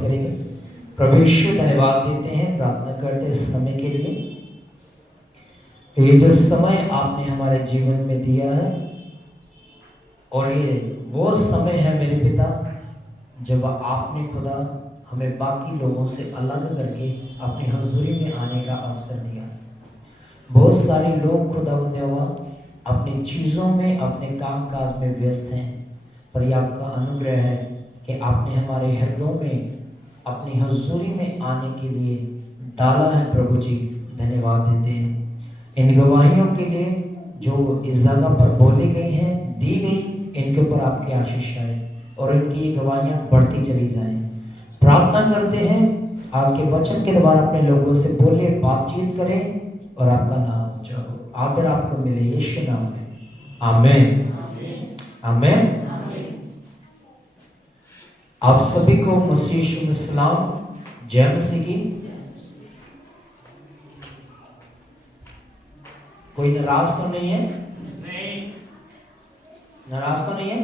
करेंगे। प्रभु यीशु धन्यवाद देते हैं, प्रार्थना करते हैं इस समय के लिए। ये जो समय आपने हमारे जीवन में दिया है और ये वो समय है मेरे पिता जब आपने खुदा हमें बाकी लोगों से अलग करके अपनी हजूरी में आने का अवसर दिया। बहुत सारे लोग खुदा हुआ अपनी चीज़ों में अपने कामकाज में व्यस्त हैं, पर यह आपका अनुग्रह है कि आपने हमारे हृदयों में अपनी हजूरी में आने के लिए डाला है। प्रभु जी धन्यवाद देते हैं इन गवाहियों के लिए जो इस जगह पर बोली गई हैं, दी गई, इनके ऊपर आपकी आशीष आए और इनकी ये गवाहियाँ बढ़ती चली जाएं। प्रार्थना करते हैं आज के वचन के द्वारा अपने लोगों से बोलिए, बातचीत करें और आपका नाम जो आदर आपको मिले यीशु नाम में, आमीन आमीन। आप सभी को मसीह यीशु में सलाम, जय मसीह की। कोई नाराज तो नहीं है? नाराज तो नहीं है?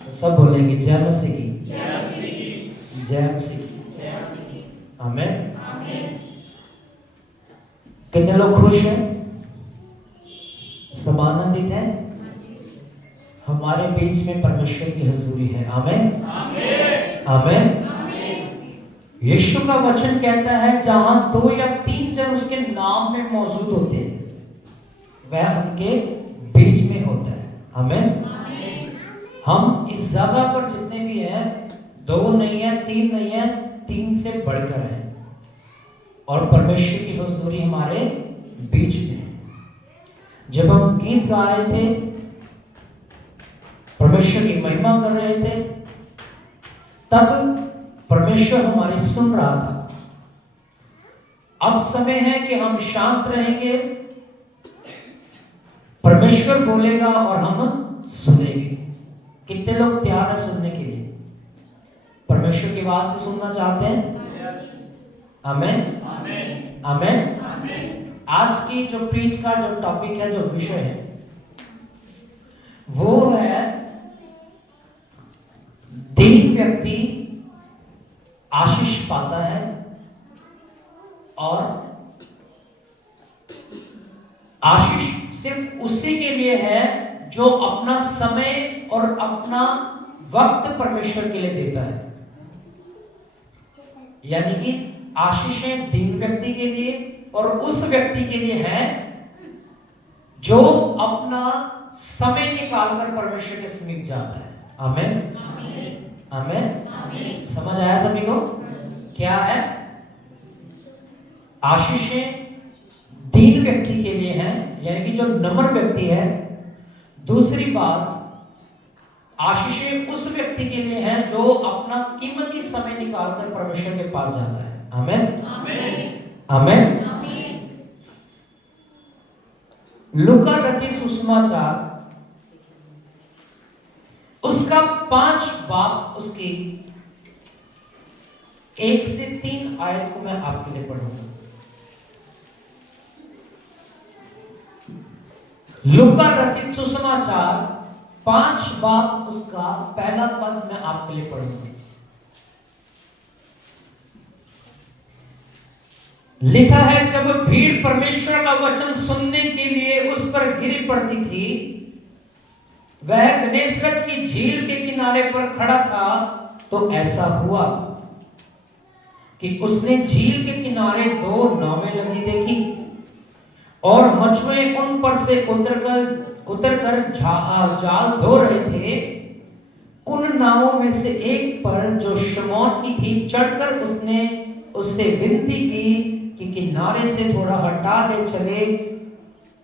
तो सब बोलेंगे जय मसीह की, जय मसीह की, आमीन। कितने लोग खुश हैं, सब आनंदित हैं? हमारे बीच में परमेश्वर की हजूरी है, आमीन आमीन। यीशु का वचन कहता है जहां 2 या 3 जन उसके नाम में मौजूद होते हैं वह उनके बीच में होता है, आमीन। हम इस जगह पर जितने भी हैं 2 नहीं है, 3 नहीं है, 3 से बढ़कर हैं और परमेश्वर की हुजूरी हमारे बीच में है। जब हम गीत गा रहे थे, परमेश्वर की महिमा कर रहे थे, तब परमेश्वर हमारी सुन रहा था। अब समय है कि हम शांत रहेंगे, परमेश्वर बोलेगा और हम सुनेंगे। कितने लोग तैयार है सुनने के लिए? परमेश्वर की आवाज को सुनना चाहते हैं? आमीन आमीन। आज की जो प्रीच का जो टॉपिक है, जो विषय है, वो है दीन व्यक्ति आशीष पाता है और आशीष सिर्फ उसी के लिए है जो अपना समय और अपना वक्त परमेश्वर के लिए देता है। यानी कि आशीषें दीन व्यक्ति के लिए और उस व्यक्ति के लिए है जो अपना समय निकालकर परमेश्वर के समीप जाता है, आमीन आमीन। समझ आया सभी को? क्या है? आशीषें दीन व्यक्ति के लिए है, यानी कि जो नम्र व्यक्ति है। दूसरी बात, आशीषें उस व्यक्ति के लिए है जो अपना कीमती समय निकालकर परमेश्वर के पास जाता है, आमीन आमीन। लूका रचित सुसमाचार उसका 5 बाब उसकी 1 से 3 आयत को मैं आपके लिए पढ़ूंगा। लूका रचित सुसमाचार 5 बाब उसका पहला पद मैं आपके लिए पढ़ूंगा। लिखा है, जब भीड़ परमेश्वर का वचन सुनने के लिए उस पर गिरी पड़ती थी, वह गनेसरत की झील के किनारे पर खड़ा था, तो ऐसा हुआ कि उसने झील के किनारे 2 नावें लगी देखी और मछुए उन पर से उतरकर जाल धो रहे थे। उन नावों में से एक पर, जो शमौन की थी, चढ़कर उसने उससे विनती की कि किनारे से थोड़ा हटा ले चले।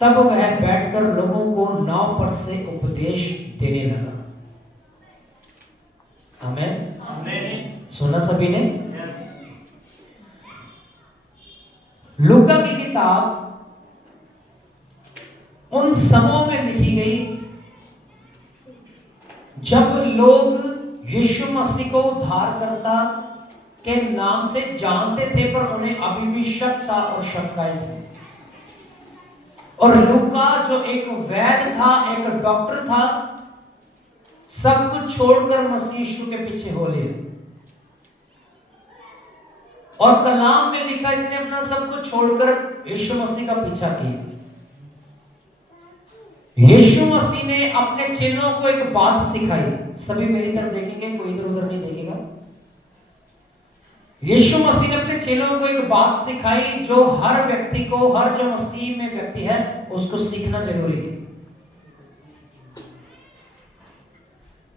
तब वह बैठकर लोगों को नाव पर से उपदेश देने लगा, आमीन। सुना सभी ने? लूका की किताब उन समयों में लिखी गई जब लोग यीशु मसीह को उद्धारकर्ता के नाम से जानते थे, पर उन्हें अभी भी शक था और शंकाएं थी। और लूका जो एक वैद्य था, एक डॉक्टर था, सब कुछ छोड़कर मसीह यीशु के पीछे हो लिया। और कलाम में लिखा इसने अपना सब कुछ छोड़कर यीशु मसीह का पीछा किया। यीशु मसीह ने अपने चेलों को एक बात सिखाई, सभी मेरी तरफ देखेंगे, कोई इधर उधर नहीं देखेगा। यीशु मसीह ने अपने चेलों को एक बात सिखाई जो हर व्यक्ति को, हर जो मसीह में व्यक्ति है उसको सीखना जरूरी है।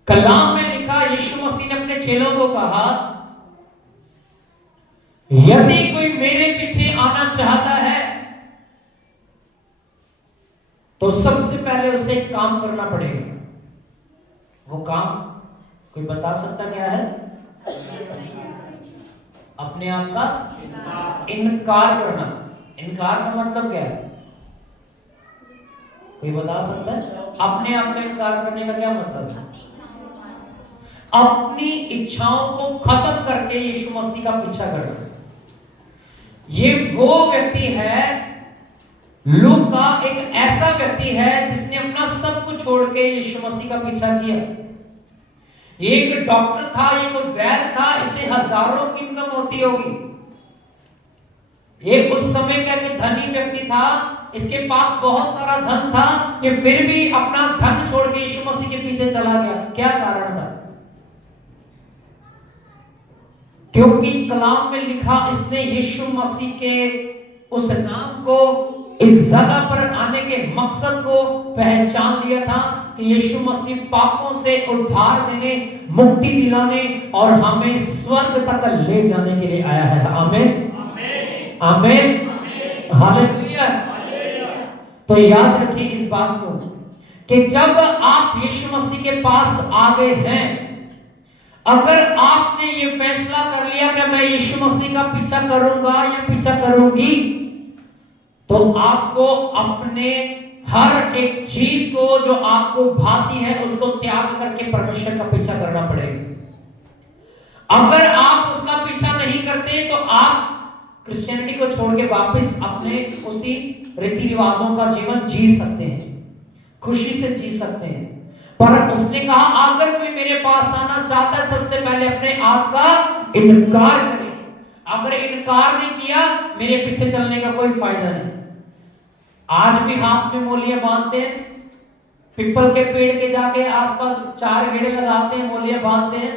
कलाम में लिखा, यीशु मसीह ने अपने चेलों को कहा, यदि कोई मेरे पीछे आना चाहता है तो सबसे पहले उसे एक काम करना पड़ेगा। वो काम कोई बता सकता क्या है? अपने आप का इनकार करना। इनकार का मतलब क्या है? कोई बता सकता है? अपने आप का इनकार करने का क्या मतलब है? अपनी इच्छाओं को खत्म करके यीशु मसीह का पीछा करना। ये वो व्यक्ति है, लूका एक ऐसा व्यक्ति है जिसने अपना सब कुछ छोड़ के यीशु मसीह का पीछा किया। ये एक डॉक्टर था, ये कोई वैद्य था, इसे हजारों की इनकम होती होगी। ये उस समय का एक धनी व्यक्ति था, इसके पास बहुत सारा धन था, ये फिर भी अपना धन छोड़ के यीशु मसीह के पीछे चला गया। क्या कारण था? क्योंकि कलाम में लिखा, इसने यीशु मसीह के उस नाम को, इस जगह पर आने के मकसद को पहचान लिया था कि यीशु मसीह पापों से उद्धार देने, मुक्ति दिलाने और हमें स्वर्ग तक ले जाने के लिए आया है। आमीन, आमीन, हालेलुया। तो याद रखिए इस बात को कि जब आप यीशु मसीह के पास आ गए हैं, अगर आपने ये फैसला कर लिया कि मैं यीशु मसीह का पीछा करूंगा या पीछा करूंगी, तो आपको अपने हर एक चीज को जो आपको भाती है उसको त्याग करके परमेश्वर का पीछा करना पड़ेगा। अगर आप उसका पीछा नहीं करते तो आप क्रिश्चियनिटी को छोड़ के वापस अपने उसी रीति रिवाजों का जीवन जी सकते हैं, खुशी से जी सकते हैं। पर उसने कहा, अगर कोई मेरे पास आना चाहता है, सबसे पहले अपने आप का इनकार करे। अगर इनकार नहीं किया, मेरे पीछे चलने का कोई फायदा नहीं। आज भी हाथ में मोलियां बांधते हैं, पीपल के पेड़ के जाके आसपास 4 गेड़े लगाते हैं, मोलियां बांधते हैं,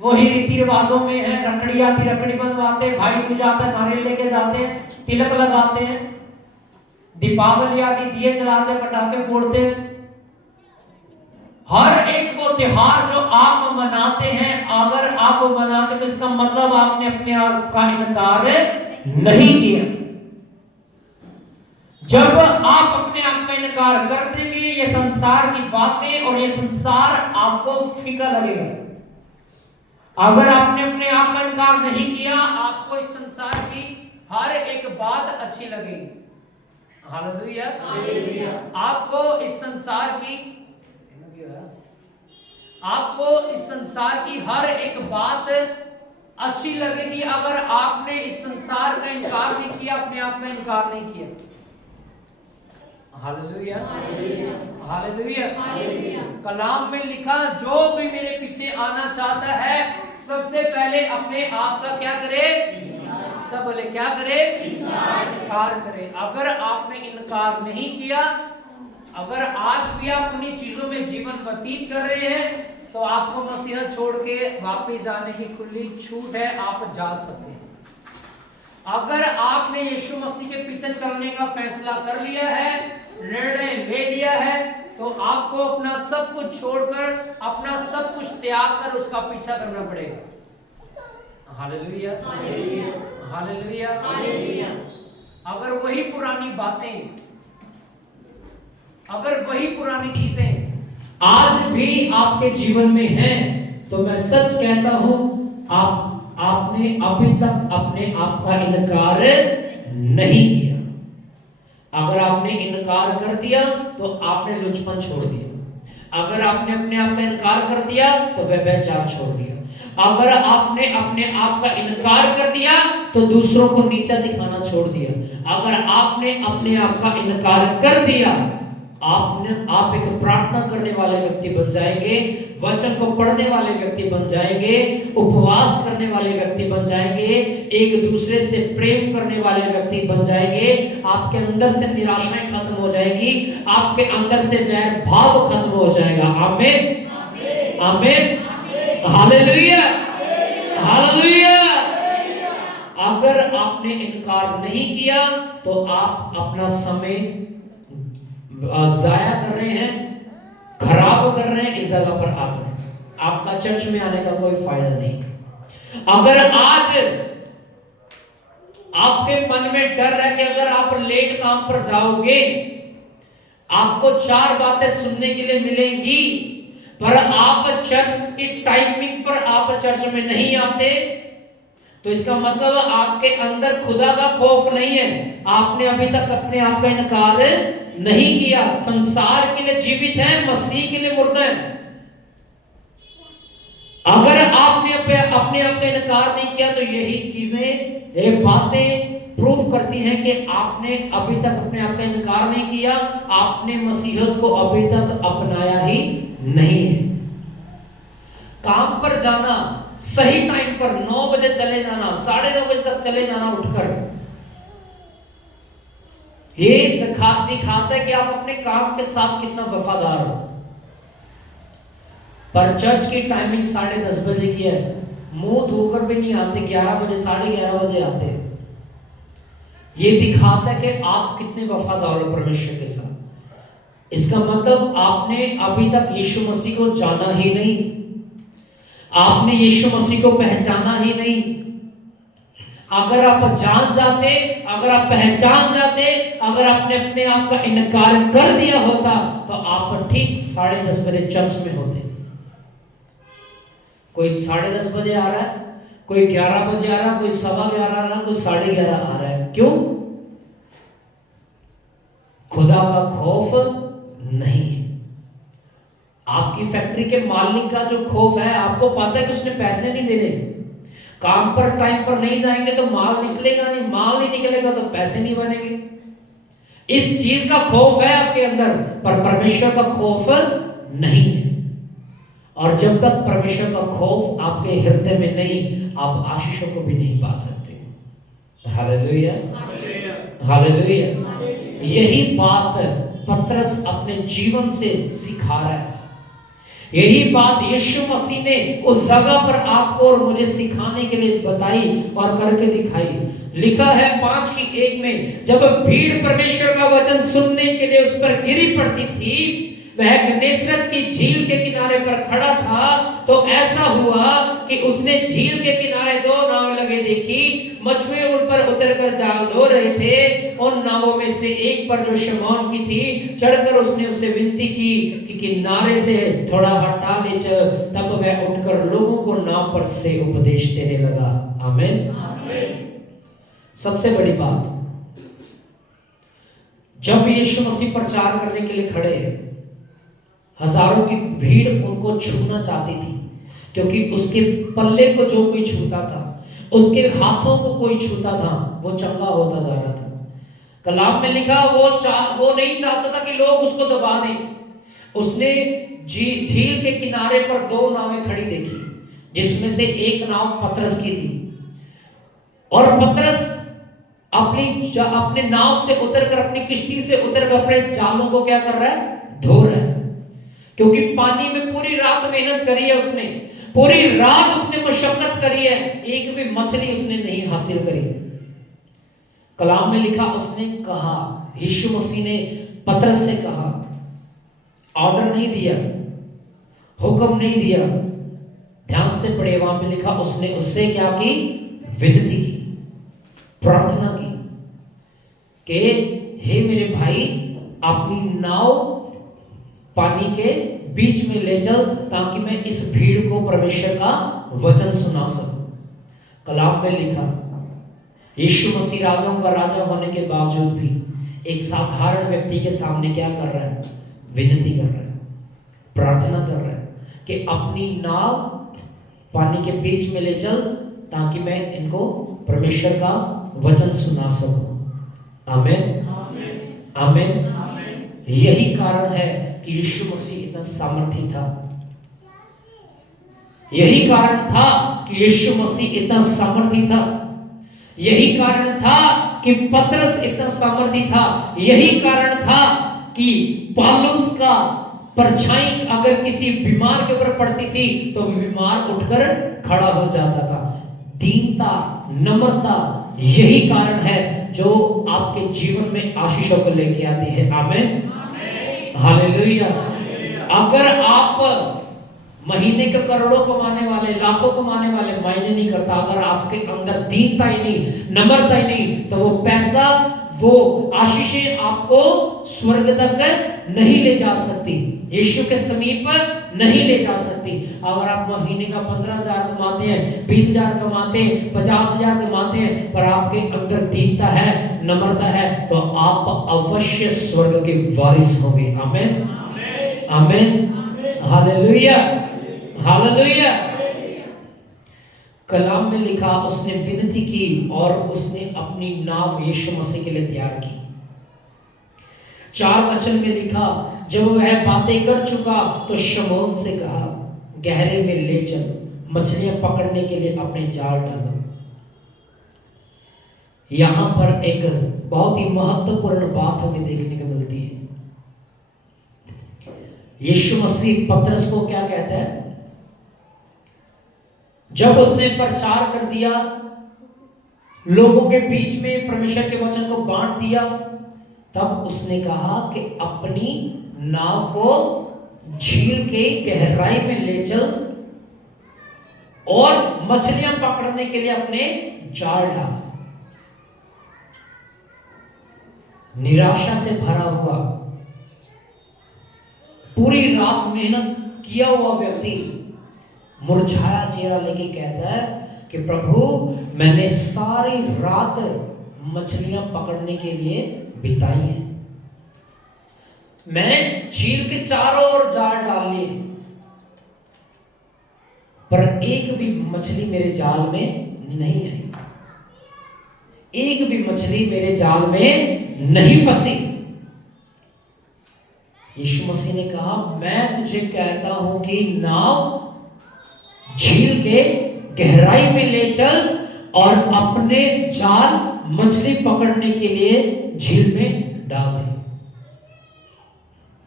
वही रीति रिवाजों में है। रखड़ी आती, रखड़ी बंधवाते हैं, भाई दूज आता है, नारियल लेके जाते हैं, तिलक लगाते हैं, दीपावली आदि दिए जलाते, पटाखे फोड़ते हैं। हर एक वो त्योहार जो आप मनाते हैं, अगर आप मनाते तो इसका मतलब आपने अपने आप का इनकार नहीं किया। जब आप अपने आप का इनकार कर देंगे, ये संसार की बातें और ये संसार आपको फीका लगेगा। अगर आपने अपने आप का इनकार नहीं किया, आपको इस संसार की हर एक बात अच्छी लगेगी। हालेलुया, आपको इस संसार की हर एक बात अच्छी लगेगी अगर आपने इस संसार का इनकार नहीं किया, अपने आप का इनकार नहीं किया। Hallelujah, hallelujah. कलाम में लिखा, जो भी मेरे पीछे आना चाहता है सबसे पहले अपने आप का क्या करे? सब बोले क्या करे? इनकार करे। अगर आपने इनकार नहीं किया, अगर आज भी आप उन्हीं चीजों में जीवन व्यतीत कर रहे हैं, तो आपको मसीहत छोड़ के वापस जाने की खुली छूट है, आप जा सकते हैं। अगर आपने यीशु मसीह के पीछे चलने का फैसला कर लिया है, निर्णय ले लिया है, तो आपको अपना सब कुछ छोड़कर, अपना सब कुछ त्याग कर उसका पीछा करना पड़ेगा। Hallelujah, hallelujah. अगर वही पुरानी बातें, अगर वही पुरानी चीजें आज भी आपके जीवन में हैं, तो मैं सच कहता हूं, आपने अभी तक अपने आप का इनकार नहीं किया। अगर आपने इनकार कर दिया तो आपने लुचपन छोड़ दिया। अगर आपने अपने आप का इनकार कर दिया तो व्यभिचार छोड़ दिया। अगर आपने अपने आप का इनकार कर दिया तो दूसरों को नीचा दिखाना छोड़ दिया। अगर आपने अपने आप का इनकार कर दिया आप एक प्रार्थना करने वाले व्यक्ति बन जाएंगे, वचन को पढ़ने वाले व्यक्ति बन जाएंगे, उपवास करने वाले व्यक्ति बन जाएंगे, एक दूसरे से प्रेम करने वाले व्यक्ति बन जाएंगे। आपके अंदर से निराशाएं खत्म हो जाएगी, आपके अंदर से वैर भाव खत्म हो जाएगा। आमीन, आमीन, हालेलुया, हालेलुया। अगर आपने इनकार नहीं किया तो आप अपना समय जाया कर रहे हैं, खराब कर रहे हैं इस जगह पर आकर। आपका चर्च में आने का कोई फायदा नहीं। अगर आज आपके मन में डर है कि अगर आप लेट काम पर जाओगे आपको 4 बातें सुनने के लिए मिलेंगी, पर आप चर्च की टाइमिंग पर आप चर्च में नहीं आते, तो इसका मतलब आपके अंदर खुदा का खौफ नहीं है। आपने अभी तक अपने आप का इनकार नहीं किया। संसार के लिए जीवित है, मसीह के लिए मुर्दा है। अगर आपने अपने आप का इनकार नहीं किया तो यही चीजें, ये बातें प्रूफ करती हैं कि आपने अभी तक अपने आप का इनकार नहीं किया, आपने मसीहत को अभी तक अपनाया ही नहीं है। काम पर जाना, सही टाइम पर 9 बजे चले जाना, 9:30 बजे तक चले जाना उठकर, ये दिखाता है कि आप अपने काम के साथ कितना वफादार हो। पर चर्च की टाइमिंग 10:30 बजे की है, मुंह धोकर भी नहीं आते, 11 बजे 11:30 बजे आते। ये दिखाता है कि आप कितने वफादार हो परमेश्वर के साथ। इसका मतलब आपने अभी तक यीशु मसीह को जाना ही नहीं, आपने यीशु मसीह को पहचाना ही नहीं। अगर आप जान जाते, अगर आप पहचान जाते, अगर आपने अपने आप का इनकार कर दिया होता तो आप ठीक 10:30 बजे चर्च में होते। कोई 10:30 बजे आ रहा है, कोई 11 बजे आ रहा है, कोई 11:15 आ रहा है, कोई 11:30 आ रहा है। क्यों? खुदा का खौफ नहीं है। आपकी फैक्ट्री के मालिक का जो खौफ है, आपको पता है कि उसने पैसे नहीं देने, काम पर टाइम पर नहीं जाएंगे तो माल निकलेगा नहीं, माल नहीं निकलेगा तो पैसे नहीं बनेंगे। इस चीज का खौफ है आपके अंदर, पर परमेश्वर का खौफ नहीं है। और जब तक परमेश्वर का खौफ आपके हृदय में नहीं, आप आशीषों को भी नहीं पा सकते। Hallelujah, hallelujah. यही बात पतरस अपने जीवन से सिखा रहा है। यही बात यीशु मसीह ने उस जगह पर आपको और मुझे सिखाने के लिए बताई और करके दिखाई। लिखा है 5:1 में, जब भीड़ परमेश्वर का वचन सुनने के लिए उस पर गिरी पड़ती थी, वह गन्नेसरत की झील के किनारे पर खड़ा था, तो ऐसा हुआ कि उसने झील के किनारे 2 नाव लगे देखी, मछुए उन पर उतरकर जाल धो रहे थे। उन नावों में से एक पर जो शमौन की थी, चढ़कर उसने उससे विनती की कि किनारे से थोड़ा हटा ले चल। तब वह उठकर लोगों को नाव पर से उपदेश देने लगा। आमीन, आमीन। सबसे बड़ी बात, जब यीशु मसीह प्रचार करने के लिए खड़े हैं, हजारों की भीड़ उनको छूना चाहती थी, क्योंकि उसके पल्ले को जो कोई छूता था, उसके हाथों को कोई छूता था, वो चंगा होता जा रहा था। कलाम में लिखा वो नहीं चाहता था कि लोग उसको दबा दें। उसने झील के किनारे पर 2 नावें खड़ी देखी, जिसमें से एक नाव पतरस की थी, और पतरस अपने नाव से उतरकर, अपनी किश्ती से उतरकर अपने जालों को क्या कर रहा है? धो रहा है। क्योंकि पानी में पूरी रात मेहनत करी है उसने, पूरी रात उसने मशक्कत करी है, एक भी मछली उसने नहीं हासिल करी। कलाम में लिखा, उसने कहा, यीशु मसीह ने पतरस से कहा, ऑर्डर नहीं दिया, हुक्म नहीं दिया, ध्यान से पढ़े, वहां पे लिखा उसने उससे क्या की? विनती की, प्रार्थना की कि हे मेरे भाई, अपनी नाव पानी के बीच में ले चल, ताकि मैं इस भीड़ को परमेश्वर का वचन सुना सकूं। कलाम में लिखा, यीशु मसीह राजाओं का राजा होने के बावजूद भी एक साधारण व्यक्ति के सामने क्या कर रहा है? विनती कर रहा है, प्रार्थना कर रहा है कि अपनी नाव पानी के बीच में ले चल, ताकि मैं इनको परमेश्वर का वचन सुना सकूं। आमीन, आमीन, आमीन। यही कारण है कि यीशु मसीह इतना सामर्थी था। यही कारण था कि यीशु मसीह इतना सामर्थी था। यही कारण था कि पतरस इतना सामर्थी था। यही कारण था कि पौलुस का परछाई अगर किसी बीमार के ऊपर पड़ती थी तो बीमार उठकर खड़ा हो जाता था। दीनता, नम्रता, यही कारण है जो आपके जीवन में आशीषों को लेके आती है। आमीन, हालेलुया। अगर आप महीने के करोड़ों कमाने वाले, लाखों कमाने वाले, मायने नहीं करता, अगर आपके अंदर दीनता ही नहीं, नम्रता ही नहीं, तो वो पैसा, वो आशीषें आपको स्वर्ग तक नहीं ले जा सकती, यीशु के समीप नहीं ले जा सकती। अगर आप महीने का 15,000 कमाते हैं, 20,000 कमाते हैं, 50,000 कमाते हैं, पर आपके अंदर दीनता है, नम्रता है, तो आप अवश्य स्वर्ग के वारिस होंगे। आमीन, आमीन, हालेलुया, हालेलुया। कलाम में लिखा, उसने विनती की और उसने अपनी नाव यीशु मसीह के लिए तैयार की। 4 वचन में लिखा, जब वह बातें कर चुका तो शमौन से कहा, गहरे में ले चल, मछलियां पकड़ने के लिए अपने जाल डालो। यहां पर एक बहुत ही महत्वपूर्ण बात हमें देखने को मिलती है। यीशु मसीह पतरस को क्या कहता है? जब उसने प्रचार कर दिया, लोगों के बीच में परमेश्वर के वचन को बांट दिया, तब उसने कहा कि अपनी नाव को झील के गहराई में ले चल और मछलियां पकड़ने के लिए अपने जाल डाल। निराशा से भरा हुआ, पूरी रात मेहनत किया हुआ व्यक्ति मुरझाया चेहरा लेके कहता है कि प्रभु, मैंने सारी रात मछलियां पकड़ने के लिए बिताई है, मैंने झील के चारों ओर जाल डाल लिए, पर एक भी मछली मेरे जाल में नहीं आई, एक भी मछली मेरे जाल में नहीं फंसी। यीशु मसीह ने कहा, मैं तुझे कहता हूं कि नाव झील के गहराई में ले चल और अपने जाल मछली पकड़ने के लिए झील में डाल दे।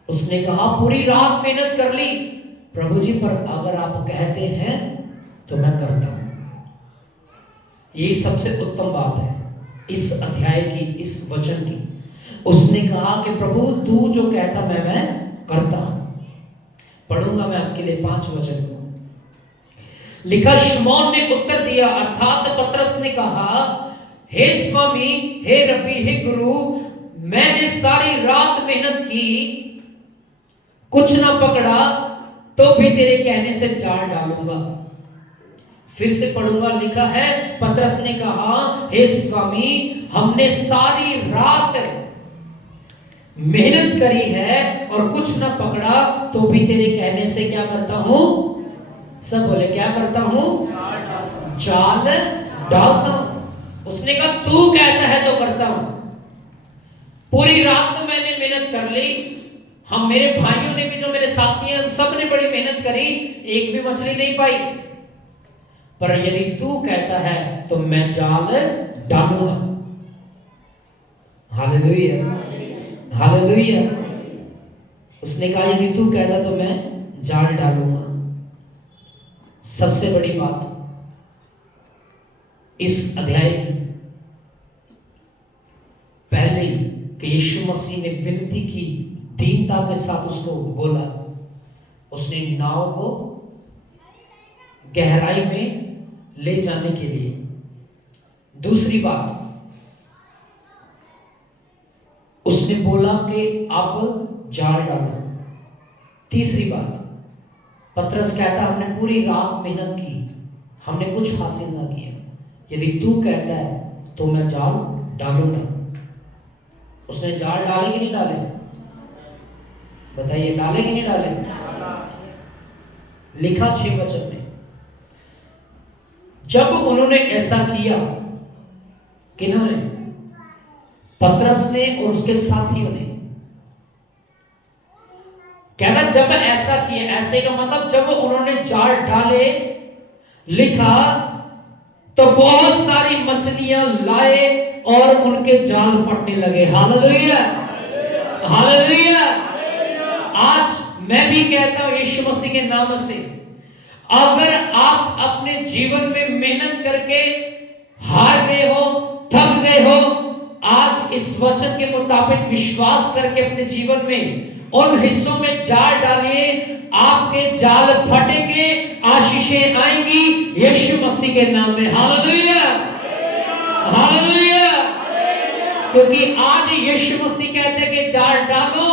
उसने कहा, पूरी रात मेहनत कर ली प्रभु जी, पर अगर आप कहते हैं तो मैं करता हूं। ये सबसे उत्तम बात है इस अध्याय की, इस वचन की। उसने कहा कि प्रभु, तू जो कहता मैं करता हूं। पढ़ूंगा मैं आपके लिए 5 वचन को। लिखा, शमौन ने उत्तर दिया, अर्थात पतरस ने कहा, हे स्वामी, हे रब्बी, हे गुरु, मैंने सारी रात मेहनत की, कुछ ना पकड़ा, तो भी तेरे कहने से जाल डालूंगा। फिर से पढ़ूंगा। लिखा है, पतरस ने कहा, हे स्वामी, हमने सारी रात मेहनत करी है और कुछ ना पकड़ा, तो भी तेरे कहने से क्या करता हूं? सब बोले, क्या करता हूं? जाल डालता हूं। उसने कहा, तू कहता है तो करता हूं। पूरी रात तो मैंने मेहनत कर ली, हम मेरे भाइयों ने भी, जो मेरे साथी हैं, हम सब ने बड़ी मेहनत करी, एक भी मछली नहीं पाई, पर यदि तू कहता है तो मैं जाल डालूंगा। Hallelujah, hallelujah. उसने कहा, यदि तू कहता तो मैं जाल डालूंगा। सबसे बड़ी बात इस अध्याय की पहले ही कि यीशु मसीह ने विनती की, दीनता के साथ उसको बोला, उसने नाव को गहराई में ले जाने के लिए। दूसरी बात, उसने बोला कि अब जाल डालो। तीसरी बात, पतरस कहता, हमने पूरी रात मेहनत की, हमने कुछ हासिल ना किया, यदि तू कहता है तो मैं जाल डालूंगा। उसने जाल डाले कि नहीं डाले? बताइए, डाले कि नहीं डाले? लिखा 6 वचन में, जब उन्होंने ऐसा किया, किन्होंने? पतरस ने और उसके साथियों ने। कहना जब ऐसा किया, ऐसे का मतलब जब उन्होंने जाल डाले, लिखा तो बहुत सारी मछलियां लाए और उनके जाल फटने लगे। Hallelujah, hallelujah. आज मैं भी कहता हूं यीशु मसीह के नाम से, अगर आप अपने जीवन में मेहनत करके हार गए हो, थक गए हो, आज इस वचन के मुताबिक विश्वास करके अपने जीवन में उन हिस्सों में जाल डालिए, आपके जाल फटेंगे, आशीषें आएंगी यीशु मसीह के नाम में। Hallelujah, hallelujah. क्योंकि आज यीशु मसीह कहते हैं कि जाल डालो,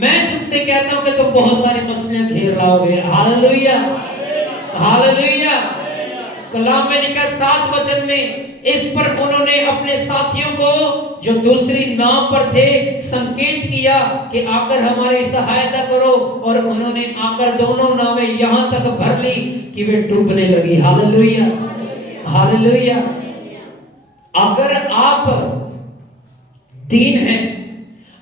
मैं तुमसे कहता हूं कि तुम बहुत सारी मछलियां घेर लाओगे। Hallelujah, hallelujah. कलाम में लिखा 7 वचन में, इस पर उन्होंने अपने साथियों को जो दूसरी नाव पर थे संकेत किया कि आकर हमारी सहायता करो, और उन्होंने आकर दोनों नावें यहां तक भर ली कि वे डूबने लगी। Hallelujah, hallelujah. अगर आप दीन हैं,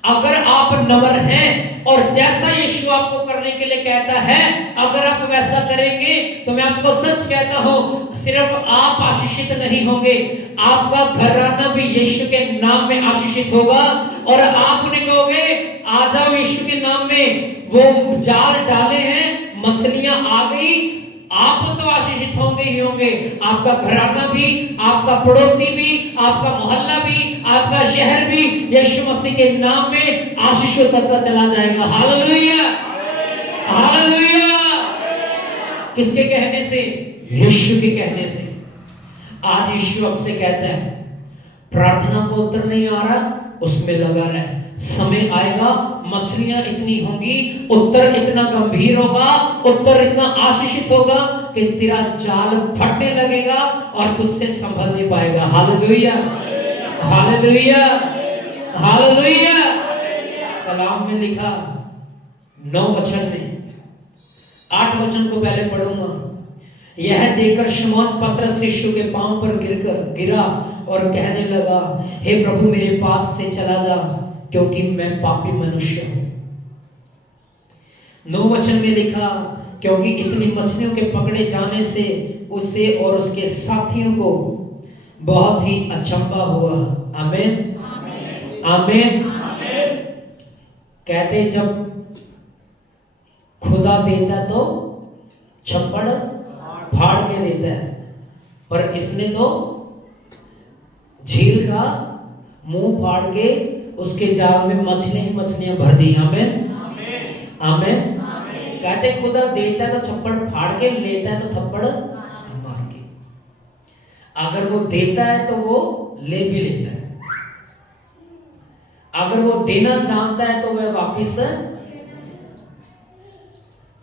अगर आप नम्र हैं, और जैसा यीशु आपको करने के लिए कहता है अगर आप वैसा करेंगे, तो मैं आपको सच कहता हूं सिर्फ आप आशीषित नहीं होंगे, आपका घराना भी यीशु के नाम में आशीषित होगा। और आपने कहोगे आ जाओ यीशु के नाम में, वो जाल डाले हैं, मछलियां आ गई, आप तो आशीषित होंगे ही होंगे, आपका घराना भी, आपका पड़ोसी भी, आपका मोहल्ला भी, आपका शहर भी यीशु मसीह के नाम में आशीषित होता चला जाएगा। Hallelujah, hallelujah. किसके कहने से? यीशु के कहने से। आज यीशु आपसे कहता है प्रार्थना को उत्तर नहीं आ रहा, उसमें लगा रहे, समय आएगा, मछलियां इतनी होंगी, उत्तर इतना गंभीर होगा, उत्तर इतना आशीषित होगा कि तेरा जाल फटने लगेगा और तुझसे संभल नहीं पाएगा। Hallelujah, hallelujah, hallelujah. कलाम में लिखा 9 वचन में, 8 वचन को पहले पढ़ूंगा। यह देखकर शमौन पतरस यीशु के पांव पर गिरा और कहने लगा, हे प्रभु मेरे पास से चला जा, क्योंकि मैं पापी मनुष्य हूं। 9 वचन में लिखा, क्योंकि इतनी मछलियों के पकड़े जाने से उसे और उसके साथियों को बहुत ही अचंभा हुआ। आमीन, आमीन। कहते जब खुदा देता तो छप्पड़ फाड़ के देता है, पर इसने तो झील का मुंह फाड़ के उसके जाल में मछलियां भर दी। आमीन, आमीन। कहते खुदा देता है तो छप्पड़ फाड़ के, लेता है तो थप्पड़ मार के। अगर वो देता है तो वो ले भी लेता है, अगर वो देना चाहता है तो वह वापिस।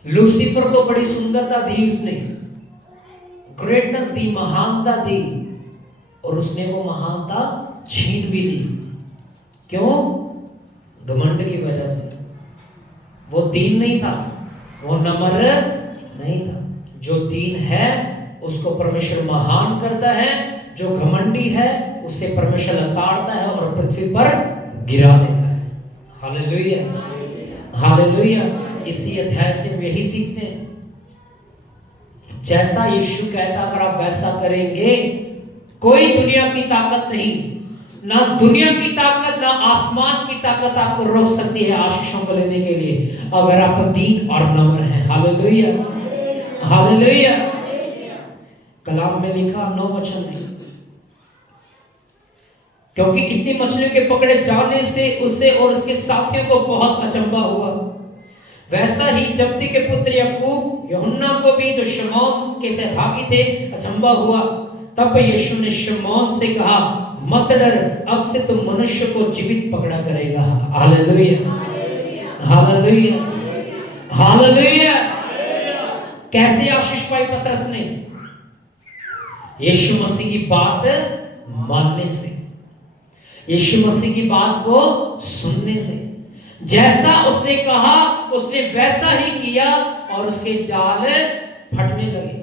लूसीफर को बड़ी सुंदरता दी उसने, ग्रेटनेस दी, महानता दी, और उसने वो महानता छीन भी ली। क्यों? घमंड की वजह से। वो दीन नहीं था, वो नम्र नहीं था। जो दीन है उसको परमेश्वर महान करता है, जो घमंडी है उसे परमेश्वर उतारता है और पृथ्वी पर गिरा देता है। Hallelujah, hallelujah. इसी अध्याय से हम यही सीखते हैं, जैसा यीशु कहता अगर आप वैसा करेंगे, कोई दुनिया की ताकत नहीं, ना दुनिया की ताकत ना आसमान की ताकत आपको रोक सकती है आशीषों को लेने के लिए, अगर आप दीन और नम्र हैं। Hallelujah, hallelujah. कलाम में लिखा 9 वचन में, क्योंकि इतनी मछलियों के पकड़े जाने से उसे और उसके साथियों को बहुत अचंभा हुआ। वैसा ही जब्दी के पुत्र याकूब, यूहन्ना को भी, जो शमौन के सहभागी थे, अचंभा हुआ। तब यीशु ने शमौन से कहा, मत डर, अब से तुम मनुष्य को जीवित पकड़ा करेगा। Hallelujah, hallelujah, hallelujah. कैसे आशीष पाई पतरस ने? यीशु मसीह की बात मानने से, यीशु मसीह की बात को सुनने से। जैसा उसने कहा उसने वैसा ही किया और उसके जाल फटने लगे।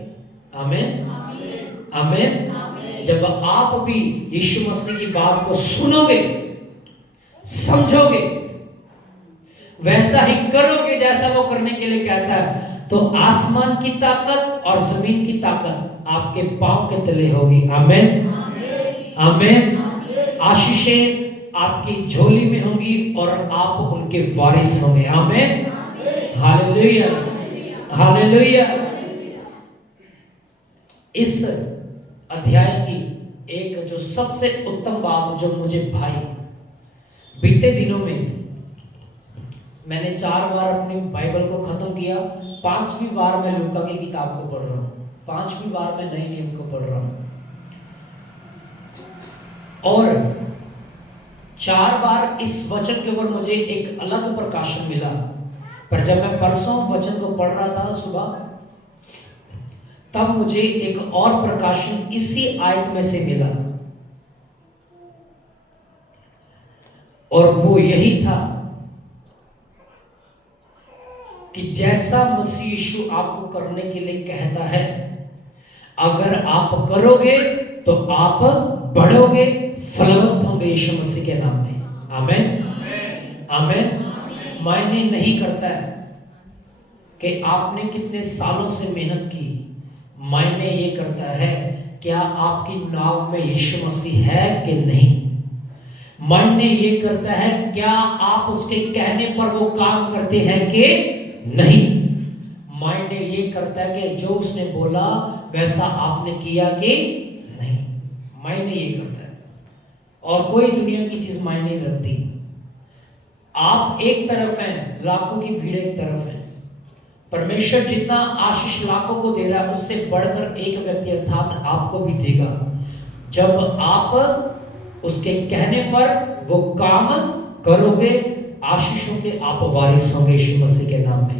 आमीन, आमीन। जब आप भी यीशु मसीह की बात को सुनोगे, समझोगे, वैसा ही करोगे जैसा वो करने के लिए कहता है, तो आसमान की ताकत और जमीन की ताकत आपके पांव के तले होगी। आमीन, आमीन। आशीषें आपकी झोली में होंगी और आप उनके वारिस होंगे। आमीन, हालेलुया, हालेलुया। इस अध्याय की एक जो सबसे उत्तम बात जो मुझे भाई बीते दिनों में, मैंने 4 बार अपनी बाइबल को खत्म किया, 5वीं बार मैं लूका की किताब को पढ़ रहा हूँ, 5वीं बार मैं नए नियम को पढ़ रहा हूँ, और 4 बार इस वचन के ऊपर मुझे एक अलग प्रकाशन मिला। पर जब मैं परसों वचन को पढ़ रहा था सुबह, तब मुझे एक और प्रकाशन इसी आयत में से मिला, और वो यही था कि जैसा मसीह यीशु आपको करने के लिए कहता है, अगर आप करोगे तो आप बढ़ोगे, फलवंत होंगे यीशु मसीह के नाम में। आमीन, आमीन। मायने नहीं करता है कि आपने कितने सालों से मेहनत की, मायने ये करता है क्या आपकी नाव में यीशु मसीह है कि नहीं। मायने ये करता है क्या आप उसके कहने पर वो काम करते हैं कि नहीं। मायने ये करता है कि जो उसने बोला वैसा आपने किया कि नहीं। मायने ये करता है, और कोई दुनिया की चीज मायने नहीं रखती। आप एक तरफ हैं, लाखों की भीड़ एक तरफ है। परमेश्वर जितना आशीष लाखों को दे रहा है, उससे बढ़कर एक व्यक्ति अर्थात आपको भी देगा, जब आप उसके कहने पर वो काम करोगे। आशीषों के आप वारिस होंगे यीशु मसीह के नाम में।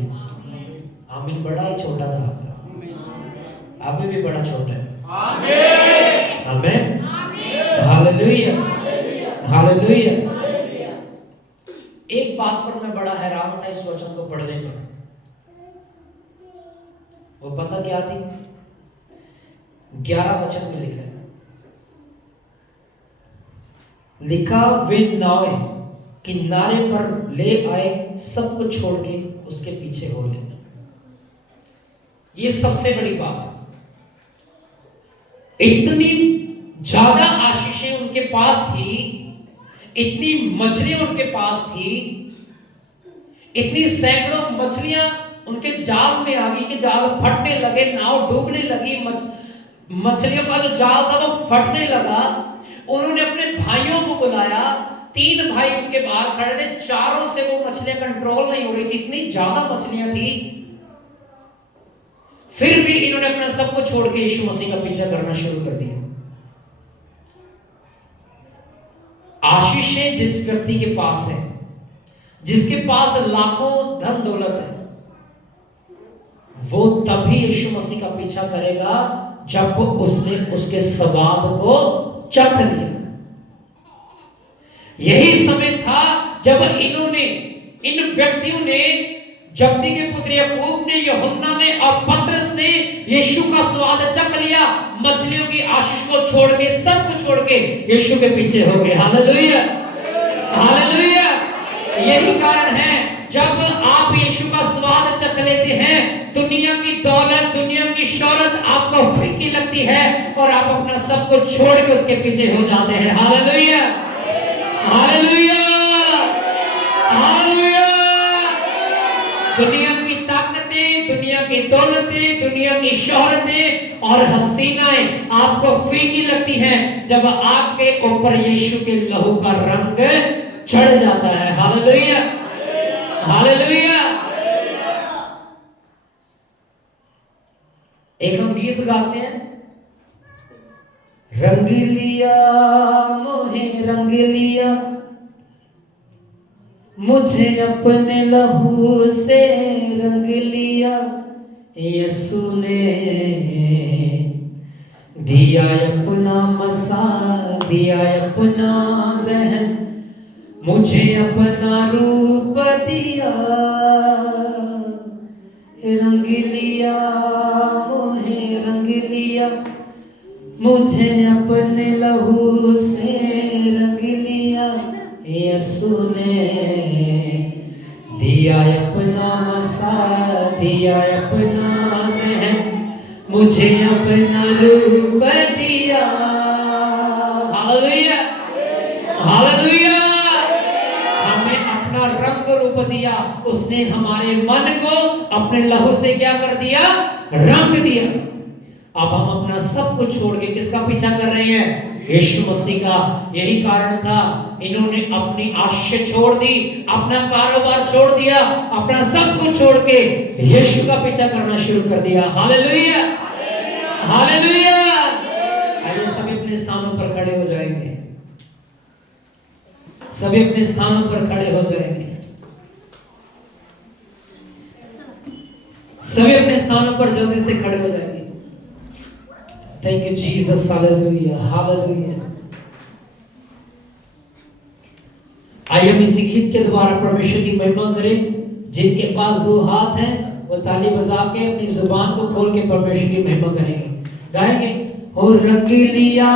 आमीन। बड़ा ही छोटा था आपका, अभी भी बड़ा छोटा है। आमीन, आमीन, हालेलुया, हालेलुया। एक बात पर मैं बड़ा हैरान था इस वचन को पढ़ने पर, वो पता क्या थी? 11 वचन में लिखा है, लिखा वे नावे किनारे पर ले आए, सब कुछ छोड़ के उसके पीछे हो ले। ये सबसे बड़ी बात, इतनी ज्यादा आशीषें उनके पास थी, इतनी मछलियां उनके पास थी, इतनी सैकड़ों मछलियां उनके जाल में आ गई कि जाल फटने लगे, नाव डूबने लगी, मछलियों का जो जाल था वो फटने लगा। उन्होंने अपने भाइयों को बुलाया, 3 भाई उसके बाहर खड़े थे, चारों से वो मछलियां कंट्रोल नहीं हो रही थी, इतनी ज्यादा मछलियां थी। फिर भी इन्होंने अपना सब कुछ छोड़ के यीशु मसीह का पीछा करना शुरू कर दिया। आशीषें जिस व्यक्ति के पास है, जिसके पास लाखों धन दौलत है, वो तभी यीशु मसीह का पीछा करेगा जब उसने उसके स्वाद को चख लिया। यही समय था जब इन व्यक्तियों ने, जब्दी के पुत्र याकूब ने, यूहन्ना ने और पतरस ने यीशु का स्वाद चख लिया, मछलियों की आशीष को छोड़ के, सब कुछ छोड़ के यीशु के पीछे हो गए। Hallelujah, hallelujah. यही कारण है जब आप यीशु का स्वाद चख लेते हैं, दुनिया की दौलत, दुनिया की शोहरत आपको फीकी लगती है और आप अपना सब कुछ छोड़ के उसके पीछे हो जाते हैं। Hallelujah, hallelujah, hallelujah. दुनिया की ताकतें, दुनिया की दौलतें, दुनिया की शोहरतें और हसीनाएं आपको फीकी लगती हैं जब आपके ऊपर यीशु के लहू का रंग चढ़ जाता है। Hallelujah, hallelujah. एक हम गीत गाते हैं, रंग लिया मोहे रंग लिया, मुझे अपने लहू से रंग लिया, यीशु ने दिया अपना मसा, दिया अपना ज़हन, मुझे अपना रूप दिया, रंग लिया मोहे रंग लिया, मुझे अपने लहू से रंग लिया, यीशु ने उसने हमारे मन को अपने लहू से क्या कर दिया? रंग दिया। अब हम अपना सब कुछ छोड़ के किसका पीछा कर रहे हैं? यीशु मसीह का। यही कारण था इन्होंने अपनी आशीष छोड़ दी, अपना कारोबार छोड़ दिया, अपना सब कुछ छोड़ के यीशु का पीछा करना शुरू कर दिया। Hallelujah, hallelujah. आइए सभी अपने स्थानों पर खड़े हो जाएंगे, सभी अपने स्थानों पर खड़े हो जाएंगे, सभी अपने स्थानों पर जल्दी से खड़े हो जाएंगे। Thank you Jesus, hallelujah, hallelujah. आइए हम इसी गीत के द्वारा परमेश्वर की महिमा करें। जिनके पास दो हाथ हैं वो ताली बजा के अपनी जुबान को खोल के परमेश्वर की महिमा करेंगे, गाएंगे। हो रंग लिया